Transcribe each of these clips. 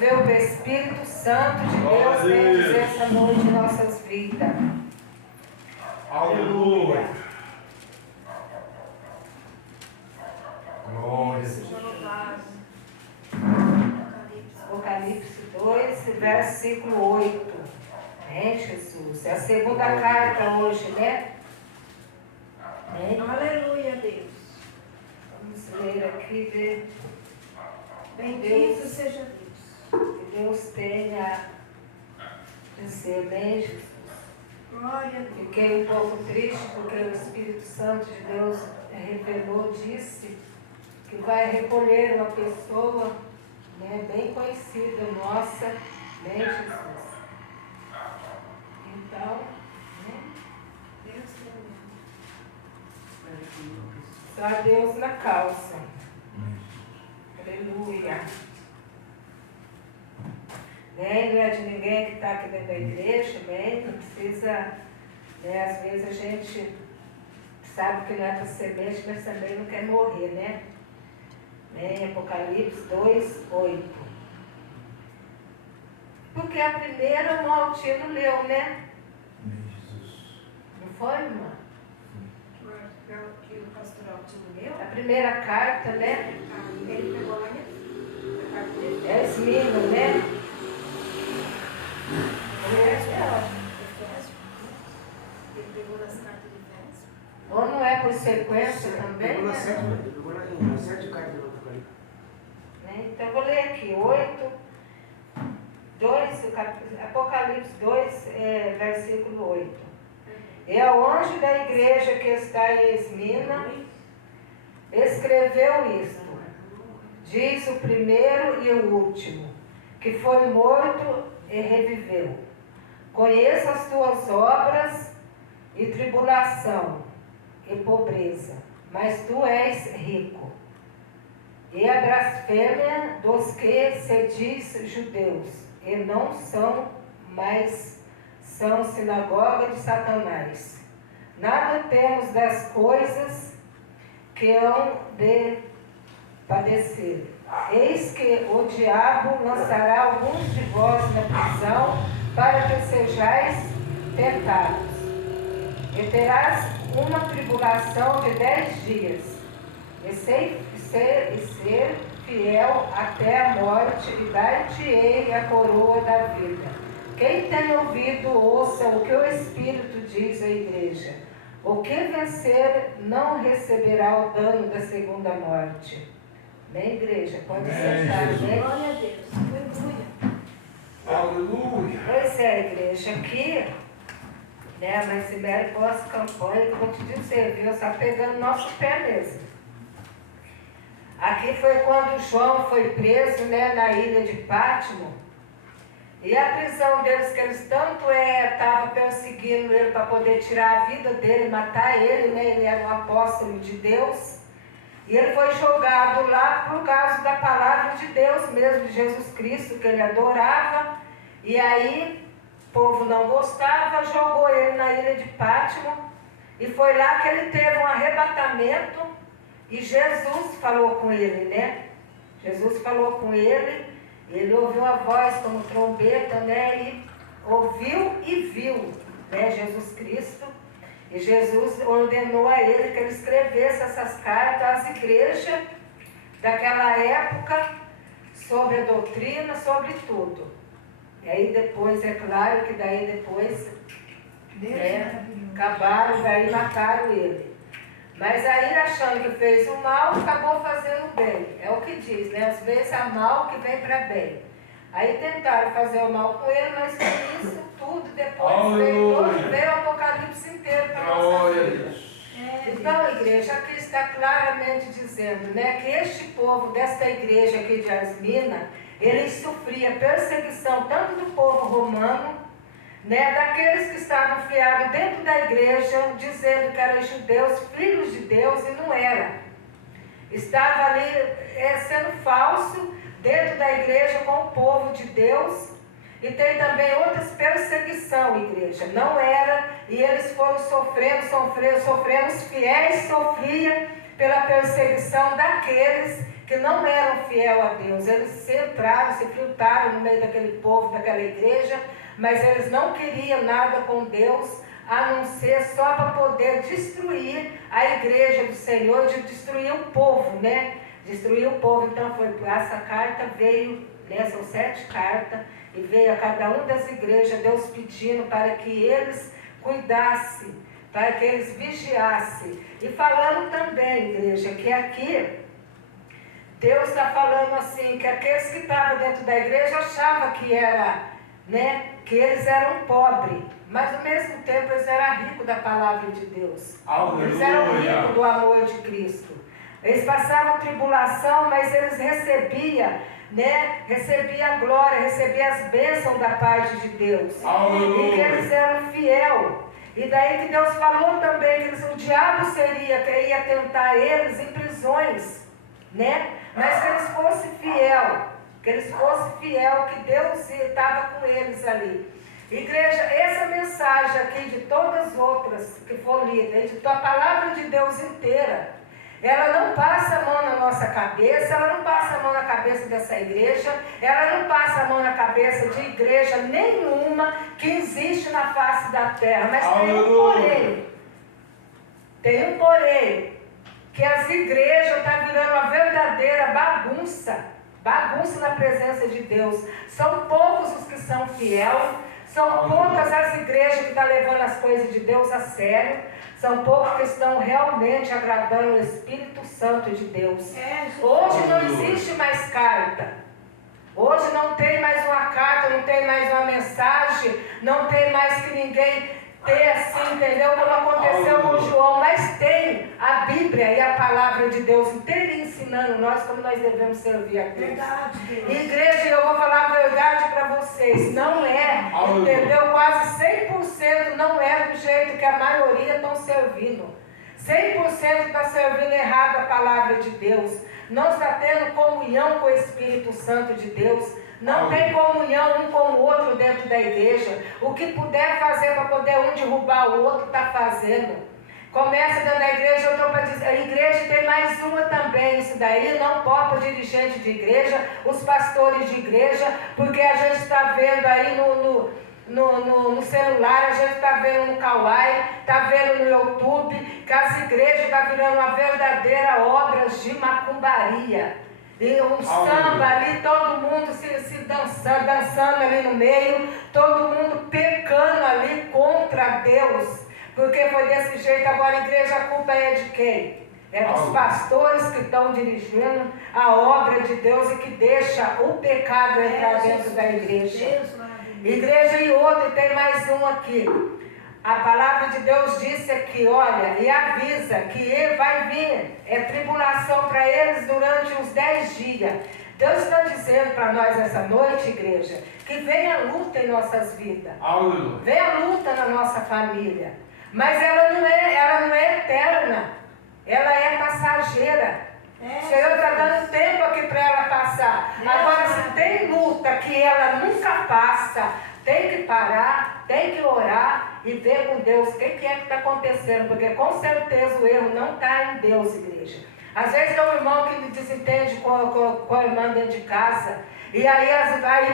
ver o Espírito Santo de Deus bendizer essa noite em nossas vidas. Aleluia. Glória a Deus. Apocalipse 2, versículo 8. Amém, Jesus? É a segunda carta hoje, né? Amém? Aleluia, Deus. Vamos ler aqui, ver. Bendito seja Deus. Que Deus tenha a dizer, amém, Jesus? Glória a Deus. Fiquei um pouco triste porque o Espírito Santo de Deus revelou, disse que vai recolher uma pessoa, né, bem conhecida nossa, né, Jesus? Então, né? Deus Só Deus na calça. Aleluia. Né? Não é de ninguém que está aqui dentro da igreja, bem, não precisa, né? Às vezes a gente sabe que não é para semente, mas também não quer morrer, né? Apocalipse 2, 8. Porque a primeira o Altino leu, né? Não foi, irmã? que o pastor Altino leu. A primeira carta, né? Ele pegou lá a carta dele. É Esmino, né? Ele pegou nas cartas de Efésios. Ou não é por sequência também? Pegou na Né? sétima, pegou na sétima carta do Apocalipse. Então eu vou ler aqui, 8, 2, Apocalipse 2, versículo 8. E ao anjo da igreja que está em Esmina, escreveu isto: diz o primeiro e o último, que foi morto e reviveu. Conheço as tuas obras e tribulação e pobreza, mas tu és rico. E a blasfêmia dos que se diz judeus, e não são, mas são sinagoga de Satanás. Nada temos das coisas que hão de padecer. Eis que o diabo lançará alguns de vós na prisão, para que sejais tentados. E terás uma tribulação de 10 dias. E ser fiel até a morte, e dar-te-ei a coroa da vida. Quem tem ouvido, ouça o que o Espírito diz à igreja. O que vencer não receberá o dano da segunda morte. Bem, igreja? Pode sentar, né? Glória a Deus. Aleluia. Aleluia. Pois é, igreja, aqui, né, mas Sibeli pós-campanha, que eu vou te dizer, viu? Está pegando nosso pé mesmo. Aqui foi quando João foi preso, né, na ilha de Pátimo. E a prisão deles, que eles tanto estavam perseguindo ele para poder tirar a vida dele, matar ele, né? Ele era um apóstolo de Deus. E ele foi jogado lá por causa da palavra de Deus mesmo, de Jesus Cristo, que ele adorava. E aí, o povo não gostava, jogou ele na ilha de Pátimo. E foi lá que ele teve um arrebatamento. E Jesus falou com ele, né? Jesus falou com ele. Ele ouviu a voz como trombeta, né? E ouviu e viu, né? Jesus Cristo. E Jesus ordenou a ele que ele escrevesse essas cartas às igrejas daquela época, sobre a doutrina, sobre tudo. E aí depois, é claro que daí depois, né, acabaram, daí mataram ele. Mas aí, achando que fez o mal, acabou fazendo o bem. É o que diz, né? Às vezes há mal que vem para bem. Aí tentaram fazer o mal com ele, mas com isso tudo depois veio o Apocalipse inteiro para nossa vida. Então, a igreja aqui está claramente dizendo, né, que este povo desta igreja aqui de Asmina, ele sofria perseguição tanto do povo romano, né, daqueles que estavam fiados dentro da igreja, dizendo que eram judeus, filhos de Deus, e não era. Estava ali sendo falso dentro da igreja com o povo de Deus. E tem também outras perseguição, igreja. Não era, e eles foram sofrendo, os fiéis sofriam pela perseguição daqueles que não eram fiel a Deus. Eles se entraram, se filtraram no meio daquele povo, daquela igreja, mas eles não queriam nada com Deus, a não ser só para poder destruir a igreja do Senhor, de destruir o povo, né? Destruir o povo. Então essa carta veio, né? São 7 cartas, e veio a cada uma das igrejas, Deus pedindo para que eles cuidassem, para que eles vigiassem. E falando também, igreja, que aqui Deus está falando assim, que aqueles que estavam dentro da igreja achavam que era, né, que eles eram pobres, mas ao mesmo tempo eles eram ricos da palavra de Deus. Aleluia. Eles eram ricos do amor de Cristo. Eles passavam tribulação, mas eles recebiam, né, recebia a glória, recebia as bênçãos da parte de Deus. Aleluia. E que eles eram fiéis. E daí que Deus falou também que o diabo que ia tentar eles em prisões, né? Mas que eles fossem fiel, que Deus estava com eles ali. Igreja, essa mensagem aqui de todas as outras que foram lidas, de a palavra de Deus inteira, ela não passa a mão na nossa cabeça, ela não passa a mão na cabeça dessa igreja, ela não passa a mão na cabeça de igreja nenhuma que existe na face da terra. Mas tem um porém, que as igrejas estão virando uma verdadeira bagunça na presença de Deus. São poucos os que são fiéis, são poucas as igrejas que estão levando as coisas de Deus a sério, são poucos que estão realmente agradando o Espírito Santo de Deus. Hoje não existe mais carta. Hoje não tem mais uma carta, não tem mais uma mensagem, não tem mais que ninguém ter assim, entendeu? Como aconteceu com João, mas tem a Bíblia e a palavra de Deus inteira ensinando nós como nós devemos servir a Deus. Igreja, eu vou falar a verdade para vocês, não é, entendeu? Quase 100% não é do jeito que a maioria estão servindo. 100% está servindo errado a palavra de Deus. Não está tendo comunhão com o Espírito Santo de Deus. Não tem comunhão um com o outro dentro da igreja. O que puder fazer para poder um derrubar o outro, está fazendo. Começa dentro da igreja, eu estou para dizer, a igreja tem mais uma também, isso daí não pode o dirigente de igreja, os pastores de igreja, porque a gente está vendo aí no celular, a gente está vendo no Kawaii, está vendo no YouTube, que as igrejas estão virando uma verdadeira obra de macumbaria. E um samba ali, todo mundo se dançando ali no meio, todo mundo pecando ali contra Deus. Porque foi desse jeito. Agora a igreja, a culpa é de quem? É dos pastores que estão dirigindo a obra de Deus e que deixa o pecado entrar dentro da igreja. Igreja e outra, e tem mais um aqui. A palavra de Deus disse aqui, olha, e avisa que vai vir tribulação para eles durante uns 10 dias. Deus está dizendo para nós essa noite, igreja, que venha luta em nossas vidas. Venha luta na nossa família. Mas ela não é eterna. Ela é passageira. O Senhor está dando tempo aqui para ela passar. Agora, se tem luta que ela nunca passa, tem que parar, tem que orar e ver com Deus o que é que está acontecendo, porque com certeza o erro não está em Deus, igreja. Às vezes tem um irmão que desentende com a irmã dentro de casa, e aí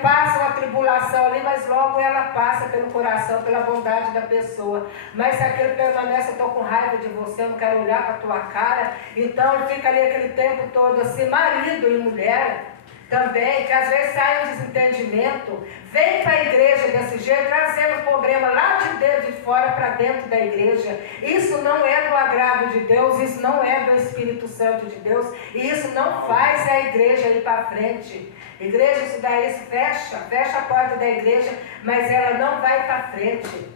passa uma tribulação ali, mas logo ela passa pelo coração, pela bondade da pessoa. Mas se aquele permanece, eu estou com raiva de você, eu não quero olhar para a tua cara, então fica ali aquele tempo todo assim, marido e mulher também, que às vezes sai um desentendimento, vem para a igreja desse jeito, trazendo problema lá de dentro, de fora para dentro da igreja. Isso não é do agrado de Deus, isso não é do Espírito Santo de Deus, e isso não faz a igreja ir para frente. Igreja, isso daí se fecha a porta da igreja, mas ela não vai para frente.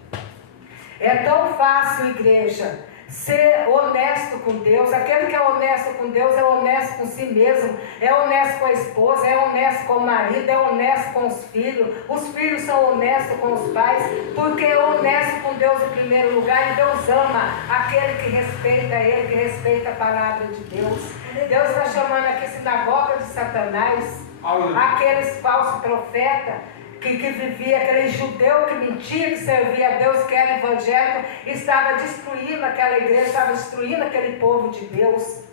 É tão fácil, igreja, ser honesto com Deus. Aquele que é honesto com Deus é honesto com si mesmo, é honesto com a esposa, é honesto com o marido, é honesto com os filhos são honestos com os pais, porque é honesto com Deus em primeiro lugar, e Deus ama aquele que respeita Ele, que respeita a palavra de Deus. Deus está chamando aqui sinagoga de Satanás, aqueles falsos profetas, que vivia, aquele judeu que mentia, que servia a Deus, que era evangélico, estava destruindo aquela igreja, estava destruindo aquele povo de Deus.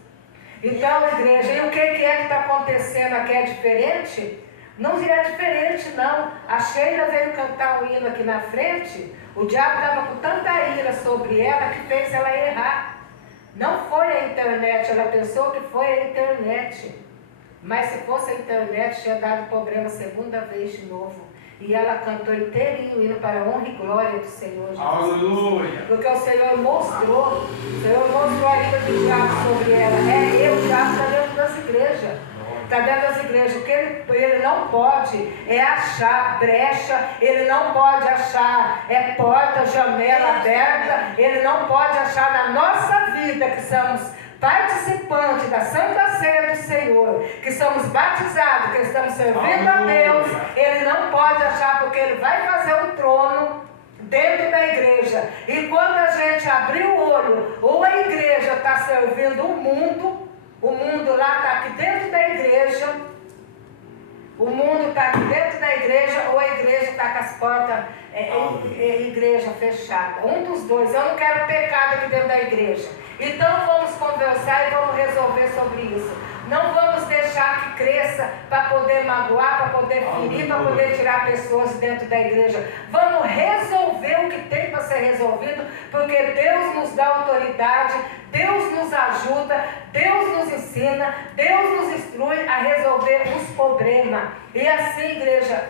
Então, igreja, e o que é que está acontecendo aqui é diferente? Não é diferente, não. A Sheila veio cantar um hino aqui na frente, o diabo estava com tanta ira sobre ela que fez ela errar. Não foi a internet, ela pensou que foi a internet. Mas se fosse a internet, tinha dado problema segunda vez de novo. E ela cantou inteirinho o hino para a honra e glória do Senhor Jesus. Aleluia. Porque o Senhor mostrou a ira do diabo sobre ela. O diabo está dentro das igrejas. Está dentro das igrejas. O que ele não pode é achar brecha, ele não pode achar porta, janela aberta, ele não pode achar na nossa vida que somos participantes da Santa Ceia do Senhor, que somos batizados, que estamos servindo a Deus, ele não pode achar, porque ele vai fazer um trono dentro da igreja. E quando a gente abrir o olho, ou a igreja está servindo o mundo lá está aqui dentro da igreja, o mundo está aqui dentro da igreja, ou a igreja está com as portas, igreja fechada. Um dos dois. Eu não quero pecado aqui dentro da igreja. Então vamos conversar e vamos resolver sobre isso. Não vamos deixar que cresça para poder magoar, para poder ferir, para poder tirar pessoas dentro da igreja. Vamos resolver o que tem para ser resolvido, porque Deus nos dá autoridade, Deus nos ajuda, Deus nos ensina, Deus nos instrui a resolver os problemas. E assim, igreja,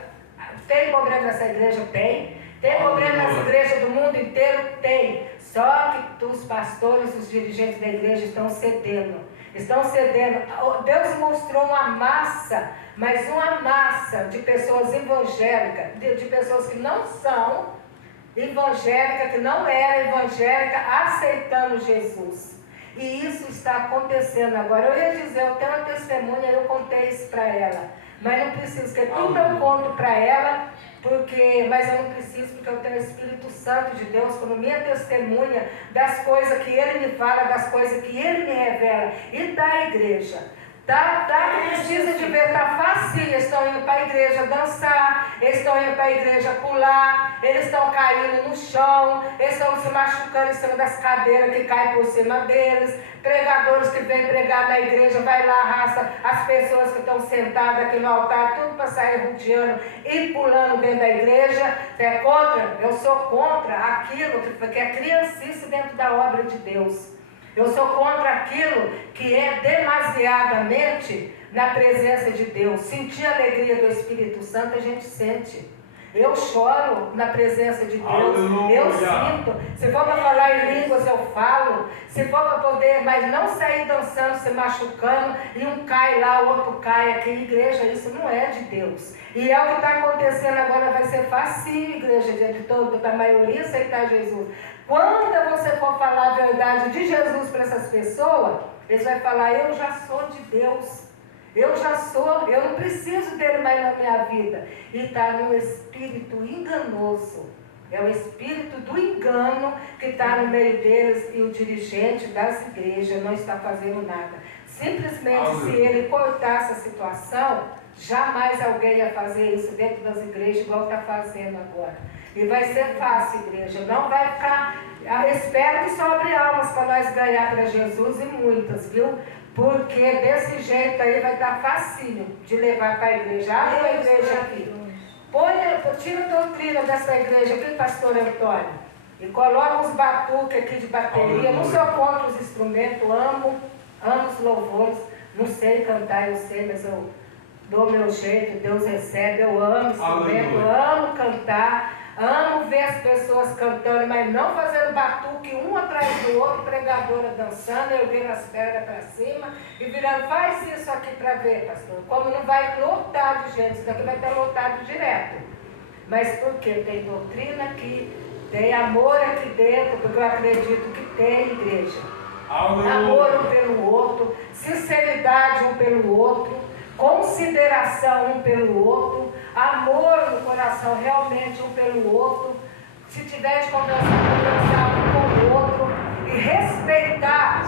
tem problema nessa igreja? Tem. Tem problema nas igrejas do mundo inteiro? Tem. Só que os pastores, os dirigentes da igreja estão cedendo. Deus mostrou uma massa, mas uma massa de pessoas evangélicas, de pessoas que não são evangélicas, que não eram evangélicas, aceitando Jesus. E isso está acontecendo agora. Eu ia dizer, eu tenho uma testemunha, eu contei isso para ela. Mas não preciso, porque tudo eu conto para ela, mas eu não preciso, porque eu tenho o Espírito Santo de Deus como minha testemunha das coisas que Ele me fala, das coisas que Ele me revela. E da igreja. Que precisa de ver, está fácil. Eles estão indo para a igreja dançar, eles estão indo para a igreja pular, eles estão caindo no chão, eles estão se machucando em cima das cadeiras que caem por cima deles. Pregadores que vêm pregar na igreja, vai lá, arrasta as pessoas que estão sentadas aqui no altar, tudo para sair rodeando e pulando dentro da igreja. Você é contra? Eu sou contra aquilo que é criancice dentro da obra de Deus. Eu sou contra aquilo que é demasiadamente na presença de Deus. Sentir a alegria do Espírito Santo, a gente sente. Eu choro na presença de Deus. Aleluia. Eu sinto. Se for para falar em línguas, eu falo. Se for para poder, mas não sair dançando, se machucando, e um cai lá, o outro cai aqui. Igreja, isso não é de Deus. E é o que está acontecendo agora, vai ser facinho, igreja, da maioria aceitar Jesus. Quando você for falar a verdade de Jesus para essas pessoas, eles vão falar, eu já sou de Deus. Eu não preciso dele mais na minha vida. E está no espírito enganoso. É o espírito do engano que está no meio deles, e o dirigente das igrejas não está fazendo nada. Simplesmente, se ele cortasse a situação, jamais alguém ia fazer isso dentro das igrejas igual está fazendo agora. E vai ser fácil, igreja. Não vai ficar... Espero que sobre almas para nós ganhar para Jesus, e muitas, viu? Porque desse jeito aí vai estar facinho de levar para a igreja. Abre a igreja aqui. Tira a doutrina dessa igreja aqui, pastor Antônio. E coloca os batuques aqui de bateria. Não sou contra os instrumentos, amo os louvores. Não sei cantar, eu sei, mas eu dou meu jeito, Deus recebe. Eu amo instrumento, amo cantar. Amo ver as pessoas cantando, mas não fazendo batuque um atrás do outro, pregadora dançando, erguendo as pernas para cima e virando, faz isso aqui para ver, pastor. Como não vai lotar de gente, isso daqui vai ter lotado direto. Mas por quê? Tem doutrina aqui, tem amor aqui dentro, porque eu acredito que tem, igreja. Amor um pelo outro, sinceridade um pelo outro, consideração um pelo outro, amor no coração realmente um pelo outro. Se tiver de conversar um com o outro e respeitar.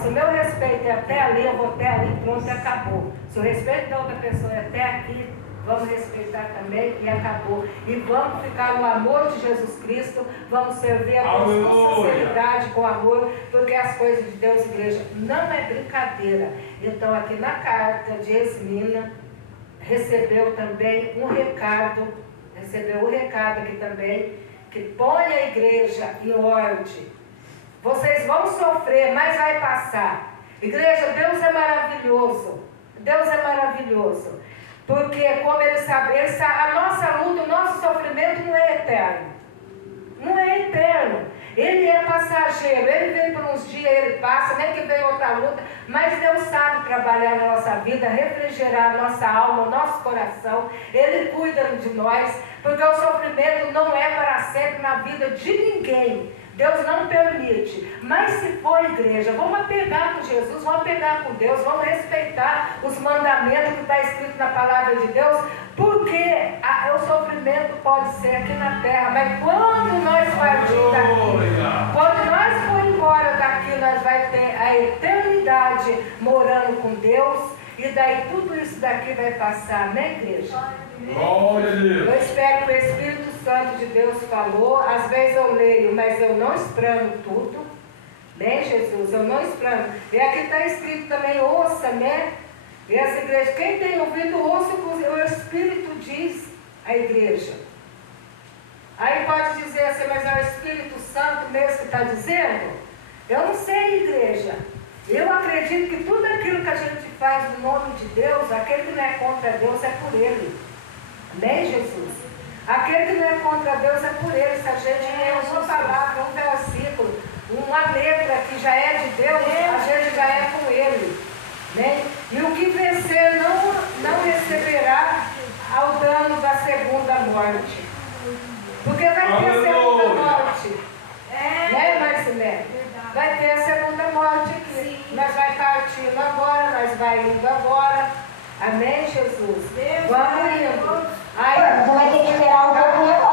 Se o meu respeito é até ali, eu vou até ali, pronto, acabou. Se o respeito da outra pessoa é até aqui, vamos respeitar também e acabou. E vamos ficar no amor de Jesus Cristo, vamos servir a Deus com sinceridade, com amor, porque as coisas de Deus, igreja, não é brincadeira. Então, aqui na carta de Esmina, recebeu também um recado aqui também, que põe a igreja em ordem. Vocês vão sofrer, mas vai passar. Igreja, Deus é maravilhoso. Deus é maravilhoso. Porque, como Ele sabe, a nossa luta, o nosso sofrimento não é eterno. Não é eterno. Ele é passageiro. Ele vem por uns dias, ele passa, nem que vem outra luta. Mas Deus sabe trabalhar na nossa vida, refrigerar a nossa alma, o nosso coração. Ele cuida de nós, porque o sofrimento não é para sempre na vida de ninguém. Deus não permite. Mas se for, igreja, vamos apegar com Jesus, vamos apegar com Deus, vamos respeitar os mandamentos que está escrito na palavra de Deus, porque o sofrimento pode ser aqui na terra, mas quando nós partirmos daqui, quando nós for embora daqui, nós vai ter a eternidade morando com Deus, e daí tudo isso daqui vai passar, né, igreja? Glória a Deus. Eu espero que o Espírito Santo de Deus falou. Às vezes eu leio, mas eu não explano tudo, né, Jesus? Eu não explano. E aqui está escrito também, ouça, né? E as igrejas, quem tem ouvido, ouça o que o Espírito diz à igreja. Aí pode dizer assim, mas é o Espírito Santo mesmo que está dizendo? Eu não sei, igreja. Eu acredito que tudo aquilo que a gente faz no nome de Deus, aquele que não é contra Deus é por Ele. Amém, Jesus? Aquele que não é contra Deus é por Ele. Se a gente lê uma palavra, um versículo, uma letra que já é de Deus, a gente já é com Ele. Né? E o que vencer não receberá ao dano da segunda morte. Porque vai ter a segunda morte. Né, Marcilé? Vai ter a segunda morte aqui. Nós vai partindo agora, nós vai indo agora. Amém, Jesus? Vamos indo. Aí, Você vai ter que esperar um pouquinho agora.